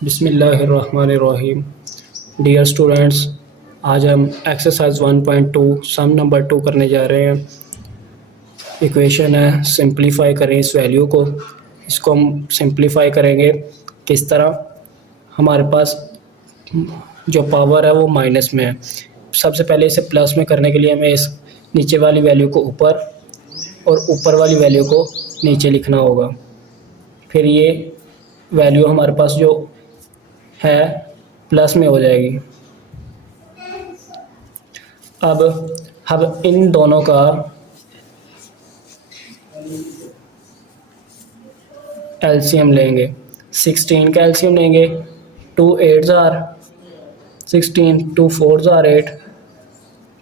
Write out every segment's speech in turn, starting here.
बिस्मिल्लाहिर्रहमानिर्रहीम। Dear students, आज हम एक्सरसाइज 1.2 सम नंबर 2 करने जा रहे हैं। इक्वेशन है, सिंप्लीफाई करें इस वैल्यू को। इसको हम सिंप्लीफाई करेंगे किस तरह। हमारे पास जो पावर है वो माइनस में है। सबसे पहले इसे प्लस में करने के लिए हमें इस नीचे वाली वैल्यू को ऊपर और ऊपर वाली वैल्यू को नीचे लिखना होगा। फिर ये वैल्यू हमारे पास जो है प्लस में हो जाएगी। अब हम इन दोनों का एलसीएम लेंगे। 16 का एलसीएम लेंगे। 2 8 आर 16, 2 4 आर 8,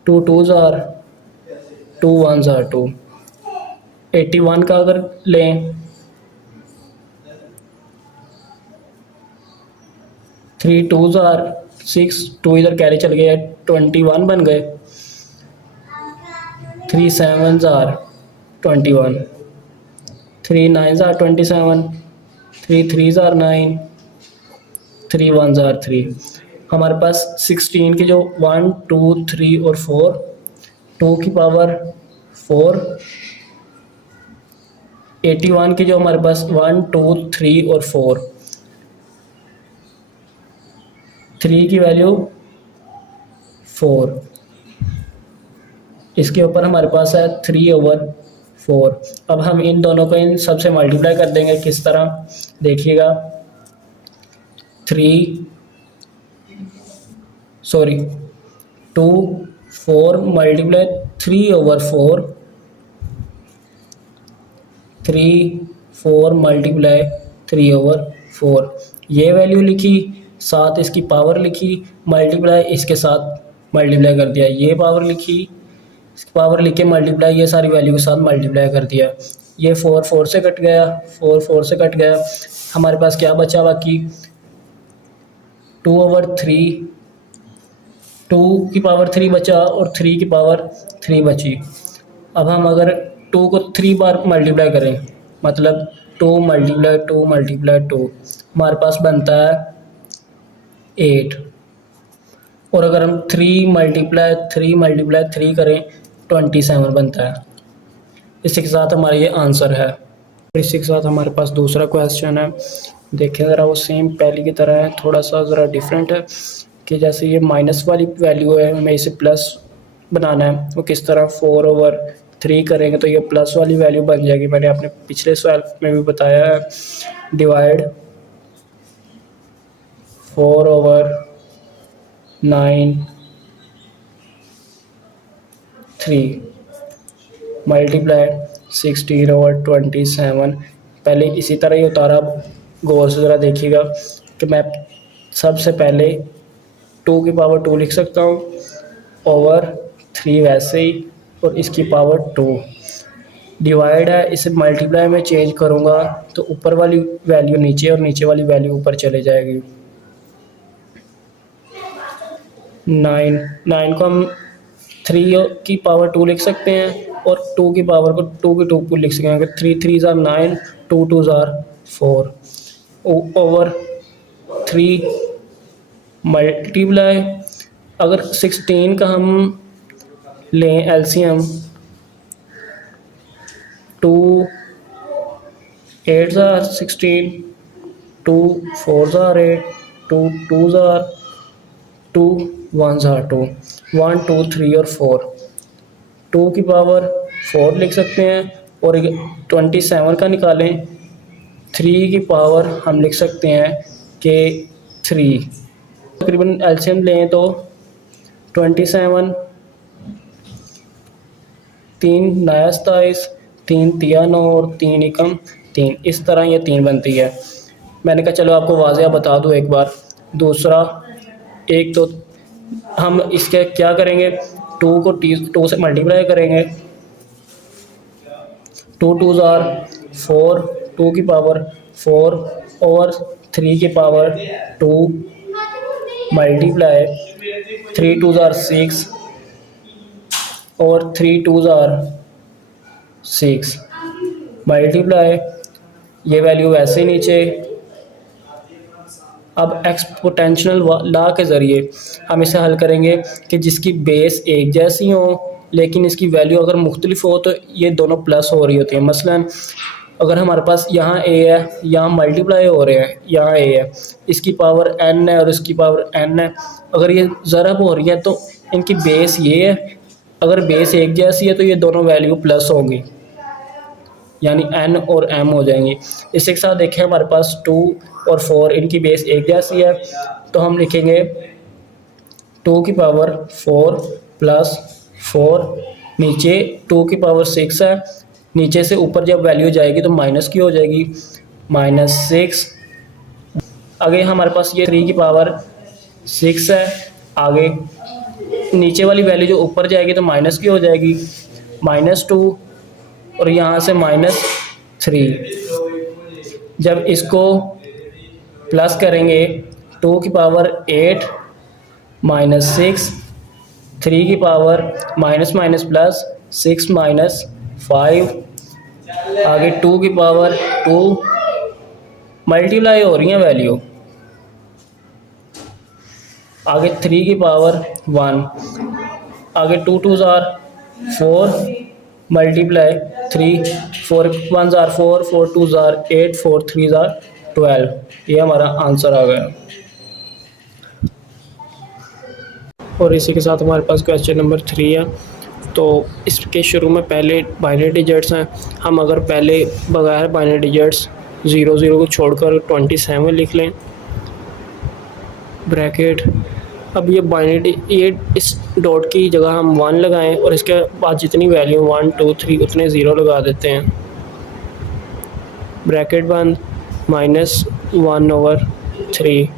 2 2 आर 2 1 आर 2। 81 का अगर लें 3 2 आर 6, 2 इधर कैरी चल गया, 21 बन गए। 3 7 आर 21, 3 9 आर 27, 3 3 आर 9, 3 1 आर 3। हमारे पास 16 के जो 1 2 3 और 4, 2 की पावर 4। 81 की जो हमारे पास 1 2 3 और 4, 3 की वैल्यू 4। इसके ऊपर हमारे पास है 3/4। अब हम इन दोनों को इन सबसे मल्टीप्लाई कर देंगे। किस तरह देखिएगा, 2 4 मल्टीप्लाई 3/4, 3 4 मल्टीप्लाई 3/4। ये वैल्यू लिखी, साथ इसकी पावर लिखी, मल्टीप्लाई इसके साथ मल्टीप्लाई कर दिया। ये पावर लिखी, इसकी पावर लिख के मल्टीप्लाई ये सारी वैल्यू के साथ मल्टीप्लाई कर दिया। ये 4 4 से कट गया, 4 4 से कट गया। हमारे पास क्या बचा बाकी, 2/3, 2 की पावर 3 बचा और 3 की पावर 3 बची। अब हम अगर 2 को 3 बार मल्टीप्लाई करें, मतलब 2 मल्टीप्लाई 2 मल्टीप्लाई 2, हमारे पास बनता है 8। और अगर हम 3 मल्टीप्लाई 3 मल्टीप्लाई 3 करें 27 बनता है। इसी के साथ हमारा ये आंसर है। इसी के साथ हमारे पास दूसरा क्वेश्चन है। देखिए ज़रा, वो सेम पहले की तरह है, थोड़ा सा ज़रा डिफरेंट है कि जैसे ये माइनस वाली वैल्यू है, हमें इसे प्लस बनाना है। वो किस तरह, 4/3 करेंगे तो ये प्लस वाली वैल्यू बन जाएगी। मैंने अपने पिछले सवाल में भी बताया है। Divide 4/9 3 multiply 16/27। पहले इसी तरह ही उतारा। गौर से ज़रा देखिएगा कि मैं सबसे पहले 2 की पावर 2 लिख सकता हूँ, ओवर 3 वैसे ही, और इसकी पावर 2। डिवाइड है, इसे मल्टीप्लाई में चेंज करूँगा तो ऊपर वाली वैल्यू नीचे और नीचे वाली वैल्यू ऊपर चले जाएगी। 9 को हम 3 की पावर 2 लिख सकते हैं और 2 की पावर को 2 की 2 को लिख सकते हैं। 3 3 आर 9, 2 2 आर 4, ओवर 3 मल्टीप्लाई। अगर 16 का हम लें LCM, 2 8 are 16, 2 4 are 8, 2 2 are 2, 1 are 2, 1 2 3 और 4। 2 की पावर 4 लिख सकते हैं और 27 का निकालें। 3 की पावर हम लिख सकते हैं कि 3। तकरीबन एलसीएम लें तो 27, 3 9 27, 3 3 9 और 3 एकम 3। इस तरह ये 3 बनती है। मैंने कहा चलो आपको वाज़ेह बता दूँ एक बार। दूसरा, एक तो हम इसके क्या करेंगे, 2 को 2 से मल्टीप्लाई करेंगे। 2 2 आर 4, 2 की पावर 4 और 3 की पावर 2 मल्टीप्लाई 3 2 आर 6 और 3 2 आर 6 मल्टीप्लाई ये वैल्यू वैसे नीचे। अब एक्सपोनेंशियल लॉ के ज़रिए हम इसे हल करेंगे कि जिसकी बेस एक जैसी हो लेकिन इसकी वैल्यू अगर मुख्तलिफ हो तो ये दोनों प्लस हो रही होती है। मसलन अगर हमारे पास यहाँ ए है, यहाँ मल्टीप्लाई हो रहे हैं, यहाँ ए है, इसकी पावर एन है और इसकी पावर एन है, अगर ये ज़रब हो रही है तो इनकी बेस ये है, अगर बेस एक जैसी है तो ये दोनों वैल्यू प्लस होंगी, यानी एन और एम हो जाएंगी। इसी के साथ देखें हमारे पास 2 और 4 इनकी बेस एक जैसी है, तो हम लिखेंगे 2 की पावर 4 प्लस 4, नीचे 2 की पावर 6 है, नीचे से ऊपर जब वैल्यू जाएगी तो माइनस की हो जाएगी, -6। आगे हमारे पास ये 3 की पावर 6 है, आगे नीचे वाली वैल्यू जो ऊपर जाएगी तो माइनस की हो जाएगी, -2 और यहाँ से -3। जब इसको प्लस करेंगे 2 की पावर 8 -6, 3 की पावर माइनस माइनस प्लस 6 -5, आगे 2 की पावर 2, मल्टीप्लाई हो रही है वैल्यू, आगे 3 की पावर 1, आगे 2 2 ज़ार 4 मल्टीप्लाई 3, 4 1 ज़ार 4, 4 2 ज़ार 8, 4 3 ज़ार 12। ये हमारा आंसर आ गया। और इसी के साथ हमारे पास क्वेश्चन नंबर 3 है। तो इसके शुरू में पहले बाइनरी डिजिट्स हैं, हम अगर पहले बगैर बाइनरी डिजिट्स 0 0 को छोड़कर 27 लिख लें, ब्रैकेट। अब ये बाइनरी ये इस डॉट की जगह हम 1 लगाएं और इसके बाद जितनी वैल्यू 1 2 3 उतने 0 लगा देते हैं, ब्रैकेट बंद, -1/3।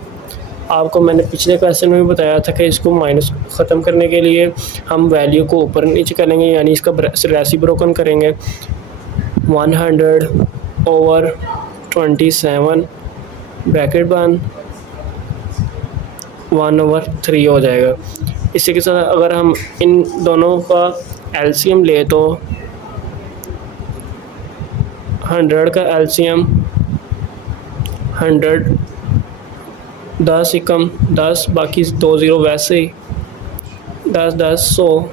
आपको मैंने पिछले क्वेश्चन में भी बताया था कि इसको माइनस ख़त्म करने के लिए हम वैल्यू को ऊपर नीचे करेंगे, यानी इसका रेसिप्रोकल करेंगे। 100/27 ब्रैकेट बंद, 1/3 हो जाएगा। इसी के साथ अगर हम इन दोनों का एलसीएम ले तो 100 का एलसीएम 100, 10 एकम 10, बाकी 2 0 वैसे ही, 10 10 100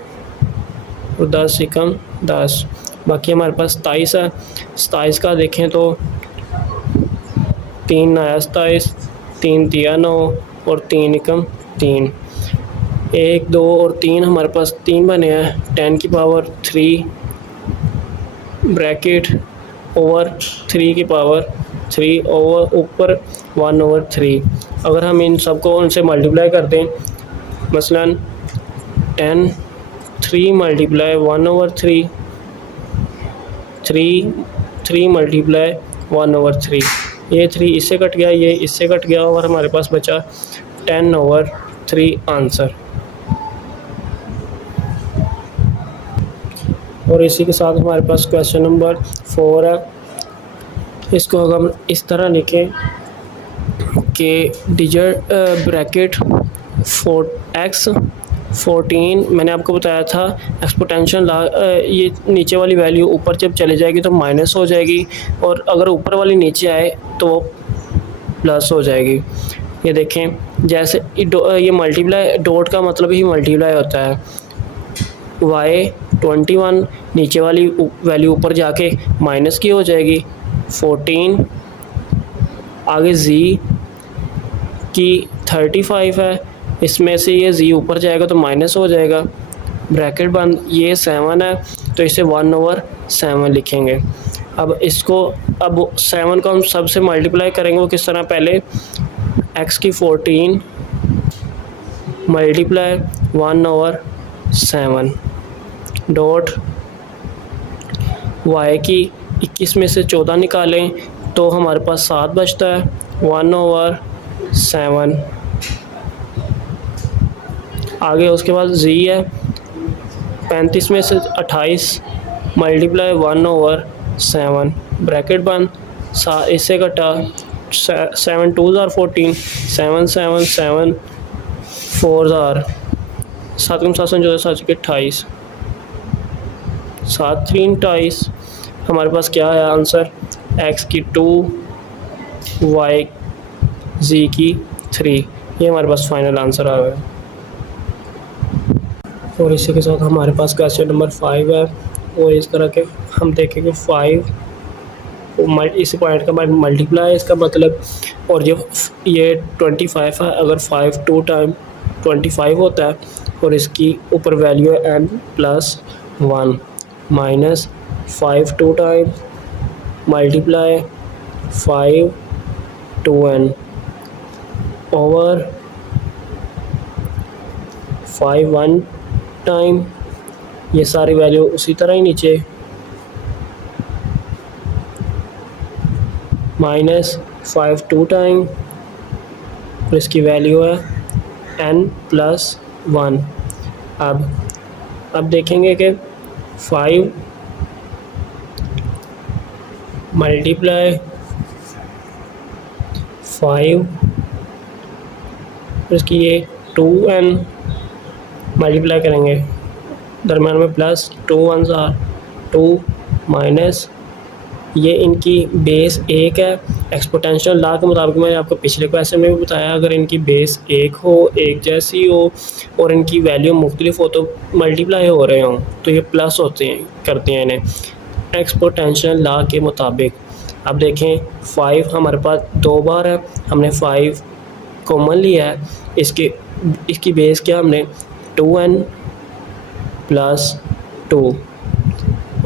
और 10 एकम 10, बाकी हमारे पास 27 है। 27 का देखें तो 3 9 27, 3 3 9 और 3 एकम 3, 1 2 और 3 हमारे पास 3 बने हैं, 10 की पावर 3 ब्रैकेट ओवर 3 की पावर 3 ओवर ऊपर 1/3। अगर हम इन सबको उनसे मल्टीप्लाई कर दें, मसलन 10 3 मल्टीप्लाई 1/3, 3 मल्टीप्लाई 1/3, ये 3 इससे कट गया, ये इससे कट गया और हमारे पास बचा 10/3 आंसर। और इसी के साथ हमारे पास क्वेश्चन नंबर 4 है। इसको अगर हम इस तरह लिखें कि डिजिट ब्रैकेट 4x 14, मैंने आपको बताया था एक्सपोनेंशियल ये नीचे वाली वैल्यू ऊपर जब चले जाएगी तो माइनस हो जाएगी और अगर ऊपर वाली नीचे आए तो प्लस हो जाएगी। ये देखें जैसे ये मल्टीप्लाई, डॉट का मतलब ही मल्टीप्लाई होता है। y 21 नीचे वाली वैल्यू ऊपर जाके माइनस की हो जाएगी, 14, आगे z की 35 है, इसमें से ये z ऊपर जाएगा तो माइनस हो जाएगा, ब्रैकेट बंद, ये 7 है तो इसे 1/7 लिखेंगे। अब 7 को हम सबसे मल्टीप्लाई करेंगे, वो किस तरह, पहले x की 14 मल्टीप्लाई 1/7 डॉट y की 21 में से 14 निकालें तो हमारे पास 7 बचता है, 1/7। आगे उसके बाद z है, 35 में से 28 मल्टीप्लाई 1/7 ब्रैकेट बंद, इससे कटा 7 2 ज़ार 14, 7 7 7 4 ज़ार 7 कम 7 14 7 के 28, 7 3 28। हमारे पास क्या है आंसर, x की 2, y z की 3। ये हमारे पास फाइनल आंसर आ गया। और इसी के साथ हमारे पास क्वेश्चन नंबर 5 है, और इस तरह के हम देखेंगे 5 इस पॉइंट का मल्टीप्लाई है इसका मतलब, और जो ये 25 है, अगर 5 2 टाइम 25 होता है और इसकी ऊपर वैल्यू है n plus 1 minus 5 2 time multiply 5 2n over 5 1 time, ये सारी वैल्यू उसी तरह ही नीचे, माइनस 5 2 टाइम और इसकी वैल्यू है n प्लस 1। अब देखेंगे कि 5 मल्टीप्लाई 5 और इसकी ये 2n मल्टीप्लाई करेंगे, दरम्यान में प्लस 2 1 2 माइनस ये इनकी बेस 1 है। एक्सपोनेंशियल लॉ के मुताबिक मैंने आपको पिछले क्वेश्चन में भी बताया, अगर इनकी बेस 1 हो, एक जैसी हो और इनकी वैल्यू मुख्तलिफ हो तो मल्टीप्लाई हो रहे हों तो ये प्लस होते हैं, करते हैं इन्हें एक्सपोनेंशियल लॉ के मुताबिक। अब देखें 5 हमारे पास 2 बार है, हमने 5 कॉमन लिया है, इसकी बेस क्या हमने 2n प्लस 2।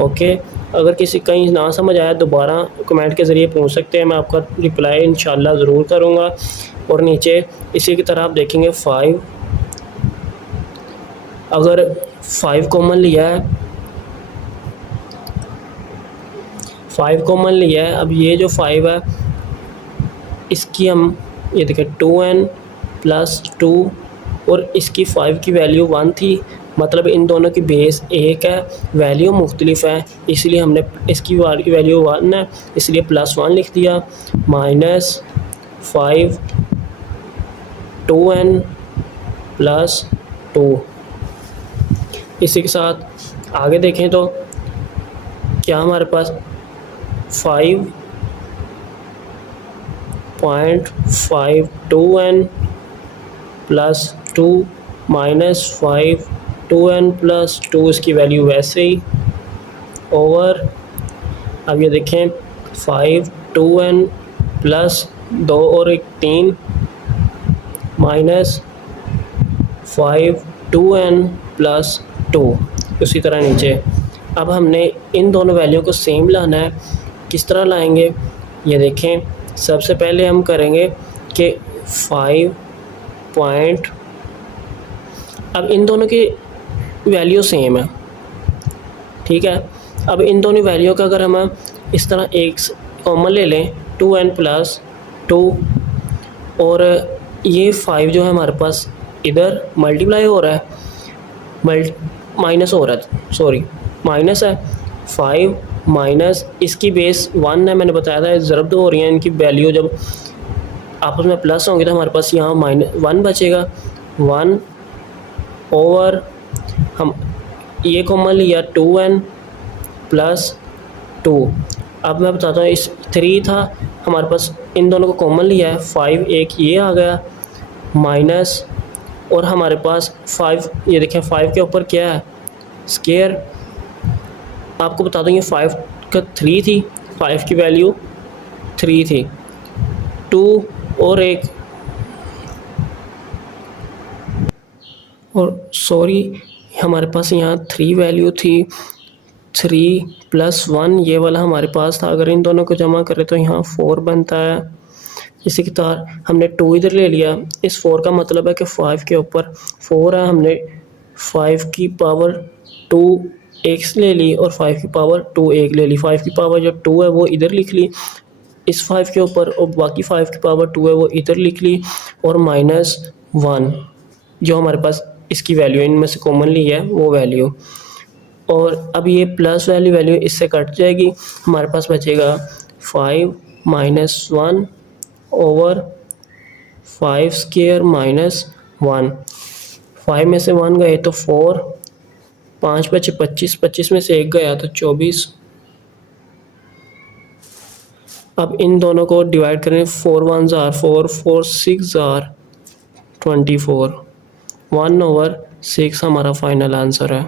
ओके, अगर किसी कहीं ना समझ आया दोबारा कमेंट के ज़रिए पूछ सकते हैं, मैं आपका रिप्लाई इंशाल्लाह ज़रूर करूँगा। और नीचे इसी की तरह आप देखेंगे 5, अगर 5 कॉमन लिया है, 5 कॉमन लिया है, अब ये जो 5 है इसकी हम ये देखें 2n प्लस 2 और इसकी 5 की वैल्यू 1 थी, मतलब इन दोनों की बेस 1 है, वैल्यू मुख्तलिफ है, इसलिए हमने इसकी वैल्यू 1 है इसलिए प्लस 1 लिख दिया, माइनस 5 2n प्लस 2। इसी के साथ आगे देखें तो क्या हमारे पास 5.52n plus 2 minus 5 2n plus 2 इसकी वैल्यू वैसे ही ओवर, अब ये देखें 5 2n प्लस 2 और 1 3 माइनस 5 2n प्लस 2 उसी तरह नीचे। अब हमने इन दोनों वैल्यू को सेम लाना है, किस तरह लाएंगे ये देखें। सबसे पहले हम करेंगे कि 5 पॉइंट, अब इन दोनों की वैल्यू सेम है, ठीक है। अब इन दोनों वैल्यू का अगर हम इस तरह एक कॉमन ले लें 2n प्लस 2 और ये 5 जो है हमारे पास इधर मल्टीप्लाई हो रहा है, माइनस हो रहा है, सॉरी माइनस है, 5 माइनस इसकी बेस 1 है, मैंने बताया था ज़रब हो रही है इनकी वैल्यू, जब आपस में प्लस होंगे तो हमारे पास यहाँ -1 बचेगा, 1 ओवर हम ये कॉमन लिया 2n प्लस 2। अब मैं बताता हूँ, इस 3 था हमारे पास, इन दोनों को कॉमन लिया है 5, एक ये आ गया माइनस, और हमारे पास 5 ये देखें 5 के ऊपर क्या है स्केयर, आपको बता दूँ ये 5 का 3 थी, 5 की वैल्यू 3 थी, 2 और 1 और सॉरी हमारे पास यहाँ 3 वैल्यू थी, 3 प्लस 1 ये वाला हमारे पास था, अगर इन दोनों को जमा करें तो यहाँ 4 बनता है। इसी की तरह हमने 2 इधर ले लिया, इस 4 का मतलब है कि 5 के ऊपर 4 है, हमने 5 की पावर 2 x ले ली और 5 की पावर 2 1 ले ली, 5 की पावर जो 2 है वो इधर लिख ली इस 5 के ऊपर, और बाकी 5 की पावर 2 है वो इधर लिख ली, और -1 जो हमारे पास इसकी वैल्यू इनमें से कॉमन ली है वो वैल्यू, और अब ये प्लस वैल्यू इससे कट जाएगी, हमारे पास बचेगा 5 -1 ओवर 5 स्क्वायर -1, 5 में से 1 गए तो 4, 5 बचे 25, 25 में से 1 गया तो 24, अब इन दोनों को डिवाइड करें, 4 1 ज़ार 4, 4 6 ज़ार 24, 1/6 हमारा फाइनल आंसर है।